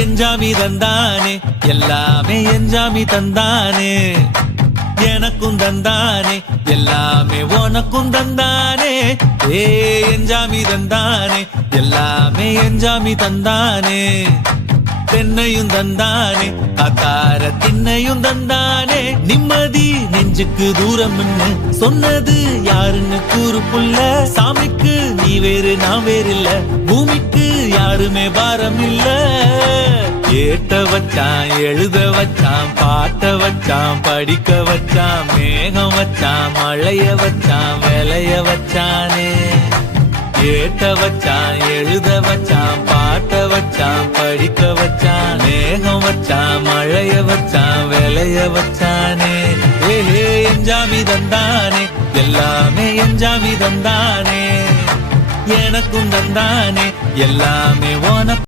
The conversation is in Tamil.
எஞ்சாமி தந்தானே எல்லாமே எஞ்சாமி தந்தானே எனக்கும் தந்தானே எல்லாமே உனக்கும் தந்தானே ஏ எஞ்சாமி தந்தானே எல்லாமே எஞ்சாமி தந்தானே தென்னையும் தந்தானே அக்கார திண்ணையும் தந்தானே நிம்மதி நெஞ்சுக்கு தூரம் சொன்னது யாருன்னு கூறு புள்ள சாமிக்கு நீ வேறு நான் வேறு இல்ல பூமிக்கு யாருமே பாரம் இல்ல ஏட்ட வச்சான் எழுத வச்சான் பாட்ட வச்சான் படிக்க வச்சான் மேகம் வச்சான் மழைய வச்சான் விளைய வச்சானே ஏட்ட வச்சான் எழுத வச்சான் பாட்ட வச்சான் படிக்க வச்சான் மேகம் வச்சான் மழைய வச்சான் விளைய வச்சானே ஏஹே எஞ்சாமி தந்தானே எல்லாமே எஞ்சாமி தந்தானே எனக்கும் தந்தானே எல்லாமே உனக்கு